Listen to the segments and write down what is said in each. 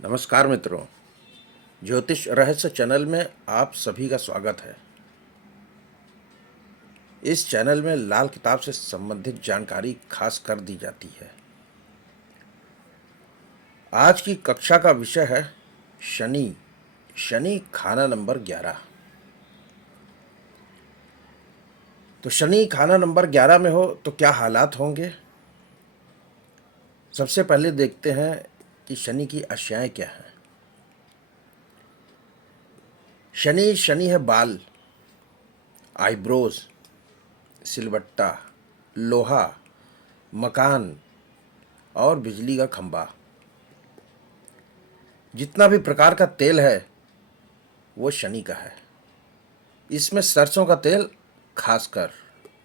नमस्कार मित्रों, ज्योतिष रहस्य चैनल में आप सभी का स्वागत है। इस चैनल में लाल किताब से संबंधित जानकारी खास कर दी जाती है। आज की कक्षा का विषय है शनि। शनि खाना नंबर 11। तो शनि खाना नंबर 11 में हो तो क्या हालात होंगे। सबसे पहले देखते हैं कि शनि की अश्याएं क्या हैं। शनि है बाल, आईब्रोज, सिलबट्टा, लोहा, मकान और बिजली का खंभा। जितना भी प्रकार का तेल है वो शनि का है। इसमें सरसों का तेल खासकर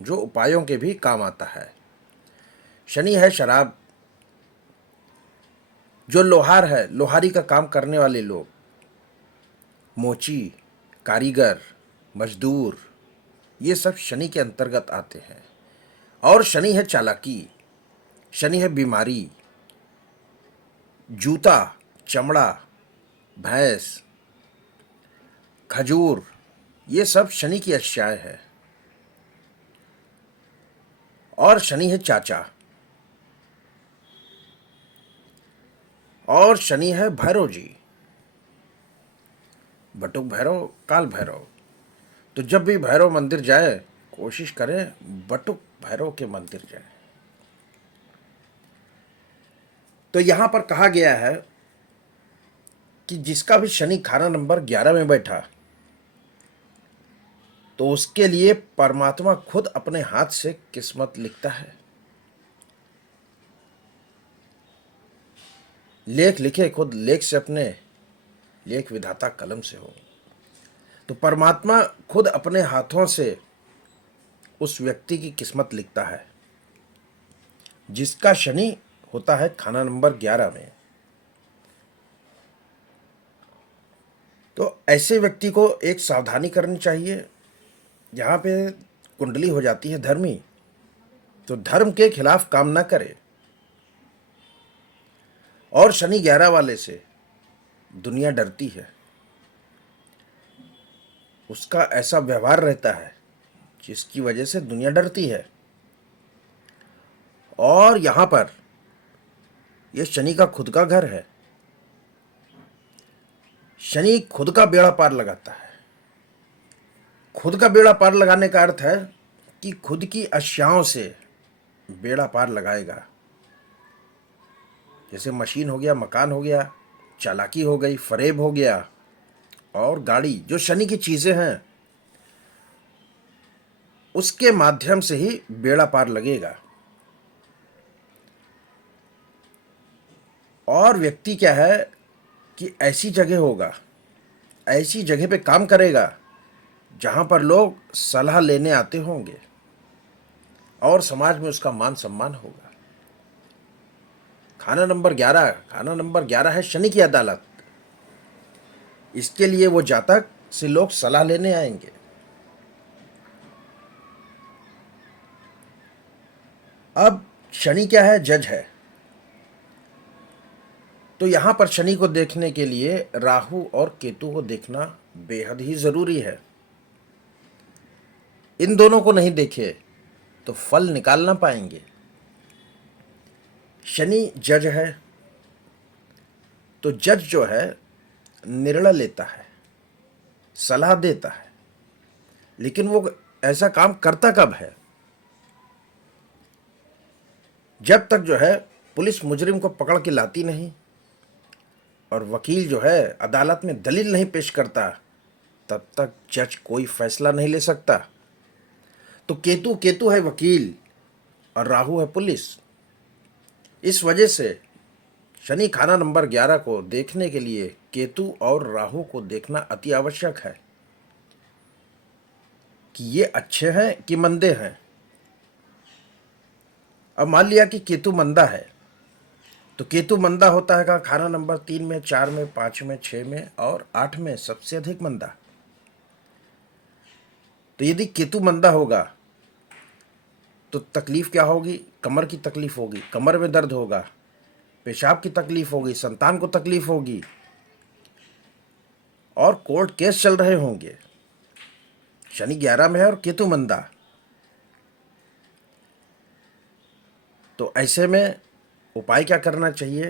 जो उपायों के भी काम आता है। शनि है शराब। जो लोहार है, लोहारी का काम करने वाले लोग, मोची, कारीगर, मजदूर, ये सब शनि के अंतर्गत आते हैं। और शनि है चालाकी, शनि है बीमारी, जूता, चमड़ा, भैंस, खजूर, ये सब शनि की अश्याएं है। और शनि है चाचा। और शनि है भैरव जी, बटुक भैरव, काल भैरव। तो जब भी भैरव मंदिर जाए, कोशिश करें बटुक भैरव के मंदिर जाए। तो यहां पर कहा गया है कि जिसका भी शनि खाना नंबर 11 में बैठा तो उसके लिए परमात्मा खुद अपने हाथ से किस्मत लिखता है। लेख लिखे खुद लेख से अपने, लेख विधाता कलम से हो। तो परमात्मा खुद अपने हाथों से उस व्यक्ति की किस्मत लिखता है जिसका शनि होता है खाना नंबर 11 में। तो ऐसे व्यक्ति को एक सावधानी करनी चाहिए। जहाँ पे कुंडली हो जाती है धर्मी, तो धर्म के खिलाफ काम ना करे। और शनि 11 वाले से दुनिया डरती है। उसका ऐसा व्यवहार रहता है जिसकी वजह से दुनिया डरती है। और यहाँ पर यह शनि का खुद का घर है। शनि खुद का बेड़ा पार लगाता है। खुद का बेड़ा पार लगाने का अर्थ है कि खुद की अशियाओं से बेड़ा पार लगाएगा। जैसे मशीन हो गया, मकान हो गया, चालाकी हो गई, फरेब हो गया, और गाड़ी, जो शनि की चीजें हैं उसके माध्यम से ही बेड़ा पार लगेगा। और व्यक्ति क्या है कि ऐसी जगह होगा, ऐसी जगह पे काम करेगा जहां पर लोग सलाह लेने आते होंगे और समाज में उसका मान सम्मान होगा। खाना नंबर 11, खाना नंबर 11 है शनि की अदालत। इसके लिए वो जातक से लोग सलाह लेने आएंगे। अब शनि क्या है? जज है। तो यहां पर शनि को देखने के लिए राहु और केतु को देखना बेहद ही जरूरी है। इन दोनों को नहीं देखे तो फल निकाल ना पाएंगे। शनि जज है। तो जज जो है निर्णय लेता है, सलाह देता है, लेकिन वो ऐसा काम करता कब है? जब तक जो है पुलिस मुजरिम को पकड़ के लाती नहीं और वकील जो है अदालत में दलील नहीं पेश करता, तब तक जज कोई फैसला नहीं ले सकता। तो केतु केतु है वकील और राहु है पुलिस। इस वजह से शनि खाना नंबर 11 को देखने के लिए केतु और राहु को देखना अति आवश्यक है कि ये अच्छे हैं कि मंदे हैं। अब मान लिया कि केतु मंदा है, तो केतु मंदा होता है का खाना नंबर 3 में, 4 में, 5 में, 6 में और 8 में सबसे अधिक मंदा। तो यदि केतु मंदा होगा तो तकलीफ क्या होगी? कमर की तकलीफ होगी, कमर में दर्द होगा, पेशाब की तकलीफ होगी, संतान को तकलीफ होगी और कोर्ट केस चल रहे होंगे। शनि 11 में है और केतु मंदा। तो ऐसे में उपाय क्या करना चाहिए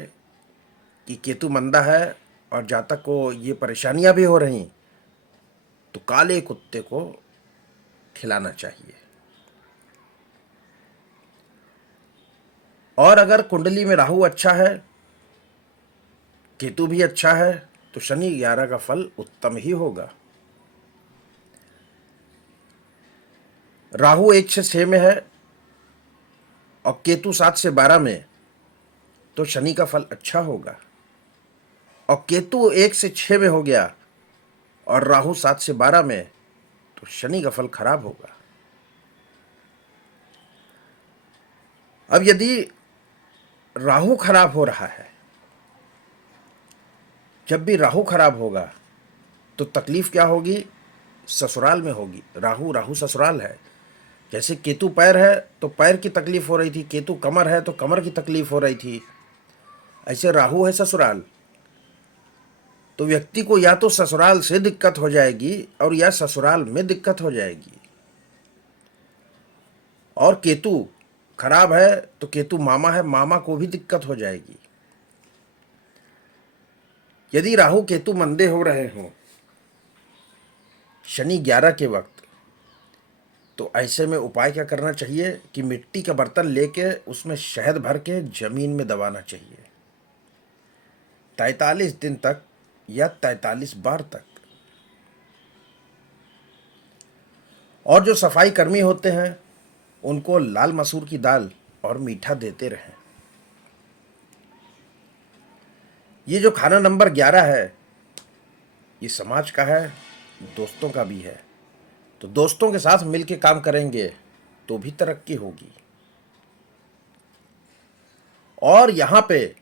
कि केतु मंदा है और जातक को ये परेशानियां भी हो रही, तो काले कुत्ते को खिलाना चाहिए। और अगर कुंडली में राहु अच्छा है, केतु भी अच्छा है, तो शनि 11 का फल उत्तम ही होगा। राहु 1 से 6 में है और केतु 7 से 12 में, तो शनि का फल अच्छा होगा। और केतु 1 से 6 में हो गया और राहु 7 से 12 में, तो शनि का फल खराब होगा। अब यदि राहु खराब हो रहा है, जब भी राहु खराब होगा तो तकलीफ क्या होगी? ससुराल में होगी। राहु राहु ससुराल है। जैसे केतु पैर है तो पैर की तकलीफ हो रही थी, केतु कमर है तो कमर की तकलीफ हो रही थी, ऐसे राहु है ससुराल। तो व्यक्ति को या तो ससुराल से दिक्कत हो जाएगी और या ससुराल में दिक्कत हो जाएगी। और केतु खराब है तो केतु मामा है, मामा को भी दिक्कत हो जाएगी। यदि राहु केतु मंदे हो रहे हों शनि 11 के वक्त, तो ऐसे में उपाय क्या करना चाहिए कि मिट्टी का बर्तन लेके उसमें शहद भर के जमीन में दबाना चाहिए 43 दिन तक या 43 बार तक। और जो सफाई कर्मी होते हैं उनको लाल मसूर की दाल और मीठा देते रहें। ये जो खाना नंबर 11 है, ये समाज का है, दोस्तों का भी है। तो दोस्तों के साथ मिलके काम करेंगे तो भी तरक्की होगी। और यहाँ पे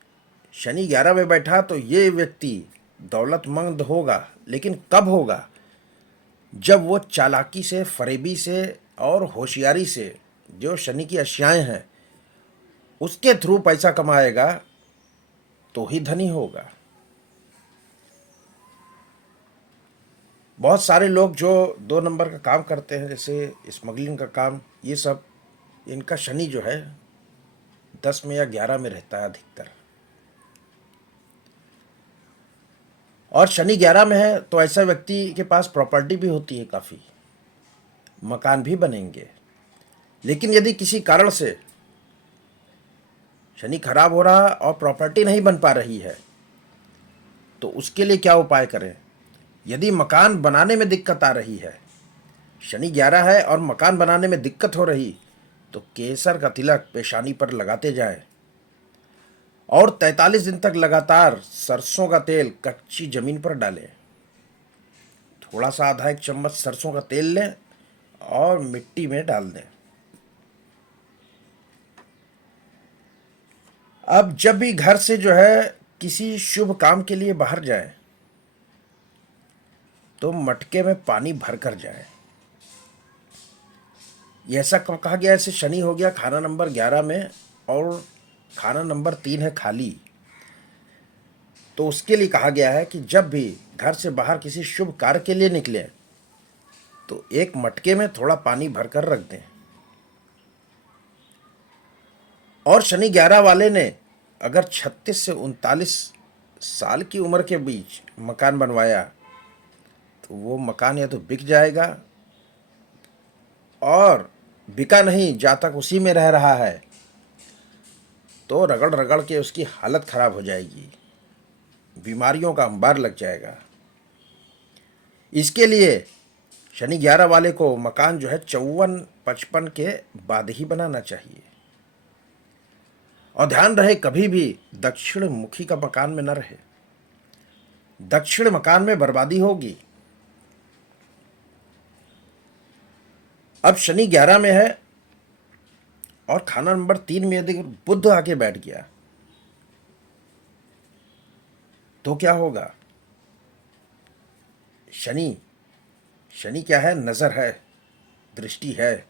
शनि 11 में बैठा तो ये व्यक्ति दौलतमंद होगा, लेकिन कब होगा? जब वो चालाकी से, फरेबी से और होशियारी से, जो शनि की अशियाएं हैं उसके थ्रू पैसा कमाएगा तो ही धनी होगा। बहुत सारे लोग जो 2 नंबर का काम करते हैं, जैसे स्मगलिंग का काम, ये सब, इनका शनि जो है 10 में या 11 में रहता है अधिकतर। और शनि 11 में है तो ऐसा व्यक्ति के पास प्रॉपर्टी भी होती है, काफ़ी मकान भी बनेंगे। लेकिन यदि किसी कारण से शनि खराब हो रहा और प्रॉपर्टी नहीं बन पा रही है, तो उसके लिए क्या उपाय करें? यदि मकान बनाने में दिक्कत आ रही है, शनि 11 है और मकान बनाने में दिक्कत हो रही, तो केसर का तिलक पेशानी पर लगाते जाएं और 43 दिन तक लगातार सरसों का तेल कच्ची जमीन पर डालें। थोड़ा सा आधा 1 चम्मच सरसों का तेल लें और मिट्टी में डाल दें। अब जब भी घर से जो है किसी शुभ काम के लिए बाहर जाए तो मटके में पानी भर कर जाए। ये ऐसा कहा गया, ऐसे शनि हो गया खाना नंबर 11 में और खाना नंबर 3 है खाली, तो उसके लिए कहा गया है कि जब भी घर से बाहर किसी शुभ कार्य के लिए निकले तो एक मटके में थोड़ा पानी भरकर रख दें। और शनि 11 वाले ने अगर 36 से 39 साल की उम्र के बीच मकान बनवाया तो वो मकान या तो बिक जाएगा, और बिका नहीं, जातक उसी में रह रहा है तो रगड़ रगड़ के उसकी हालत खराब हो जाएगी, बीमारियों का अंबार लग जाएगा। इसके लिए शनि 11 वाले को मकान जो है 54-55 के बाद ही बनाना चाहिए। और ध्यान रहे कभी भी दक्षिण मुखी का मकान में न रहे, दक्षिण मकान में बर्बादी होगी। अब शनि 11 में है और खाना नंबर 3 में यदि बुध आके बैठ गया तो क्या होगा? शनि शनि क्या है? नजर है, दृष्टि है।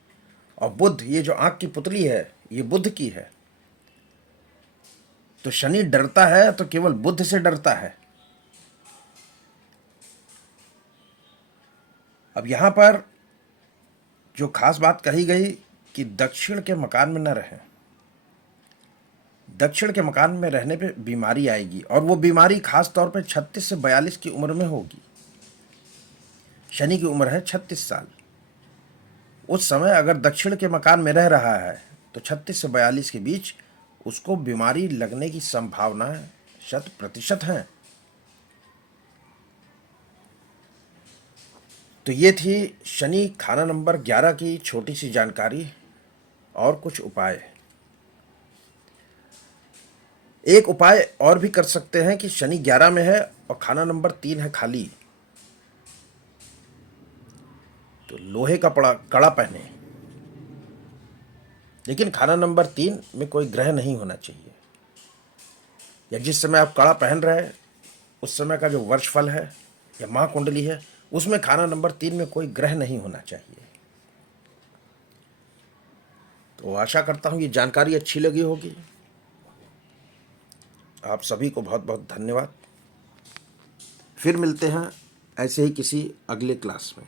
और बुध, ये जो आंख की पुतली है, ये बुध की है। तो शनि डरता है तो केवल बुध से डरता है। अब यहां पर जो खास बात कही गई कि दक्षिण के मकान में न रहें। दक्षिण के मकान में रहने पे बीमारी आएगी, और वो बीमारी खास तौर पे 36 से 42 की उम्र में होगी। शनि की उम्र है 36 साल। उस समय अगर दक्षिण के मकान में रह रहा है तो 36 से 42 के बीच उसको बीमारी लगने की संभावना 100% है। तो ये थी शनि खाना नंबर 11 की छोटी सी जानकारी और कुछ उपाय। एक उपाय और भी कर सकते हैं कि शनि 11 में है और खाना नंबर 3 है खाली, तो लोहे का कड़ा पहने, लेकिन खाना नंबर 3 में कोई ग्रह नहीं होना चाहिए। या जिस समय आप कड़ा पहन रहे हैं उस समय का जो वर्षफल है या माह कुंडली है उसमें खाना नंबर 3 में कोई ग्रह नहीं होना चाहिए। तो आशा करता हूं ये जानकारी अच्छी लगी होगी। आप सभी को बहुत बहुत धन्यवाद। फिर मिलते हैं ऐसे ही किसी अगले क्लास में।